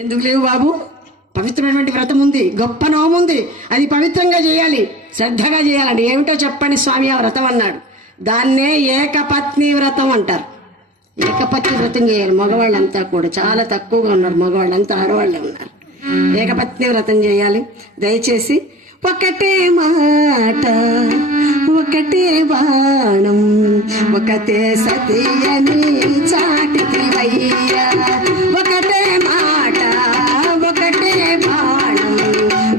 ఎందుకు లేవు బాబు? పవిత్రమైనటువంటి వ్రతం ఉంది గొప్ప నోము ఉంది. అది పవిత్రంగా చేయాలి శ్రద్ధగా చేయాలండి. ఏమిటో చెప్పండి స్వామి ఆ వ్రతం అన్నాడు. దాన్నే ఏకపత్ని వ్రతం అంటారు. ఏకపత్ని వ్రతం చేయాలి. మగవాళ్ళంతా కూడా చాలా తక్కువగా ఉన్నారు. మగవాళ్ళంతా ఆడవాళ్ళే ఉన్నారు. ఏకపత్ని వ్రతం చేయాలి. దయచేసి ఒకటే మాట ఒకటే బాణం ఒకటే సతీయని చాటికి వయ్యా.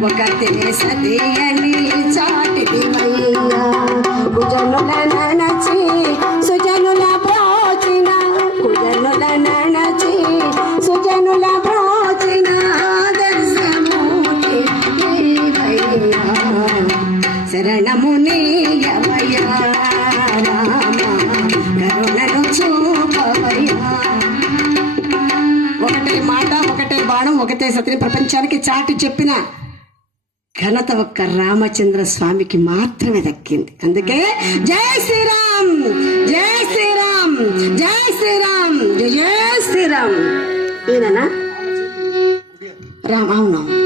ఒక సతీయని చాటికి వయ్యా. కుజనుల ననచి సుజనుల బ్రోచిన కుజనుల ననచి సుజనుల బ్రోచిన దర్శమూర్తి శరణముని శరణము నీయవయ్యా రామ కరుణను చూపవయ్యా. ఒకటే మాట ఒకటే బాణం ఒకటే సతిని ప్రపంచానికి చాటి చెప్పిన ఘనత ఒక్క రామచంద్ర స్వామికి మాత్రమే దక్కింది. అందుకే జై శ్రీరామ్ జై శ్రీరామ్ జై శ్రీరామ్ జై శ్రీరామ్. ఈయన రామ్ అవునవును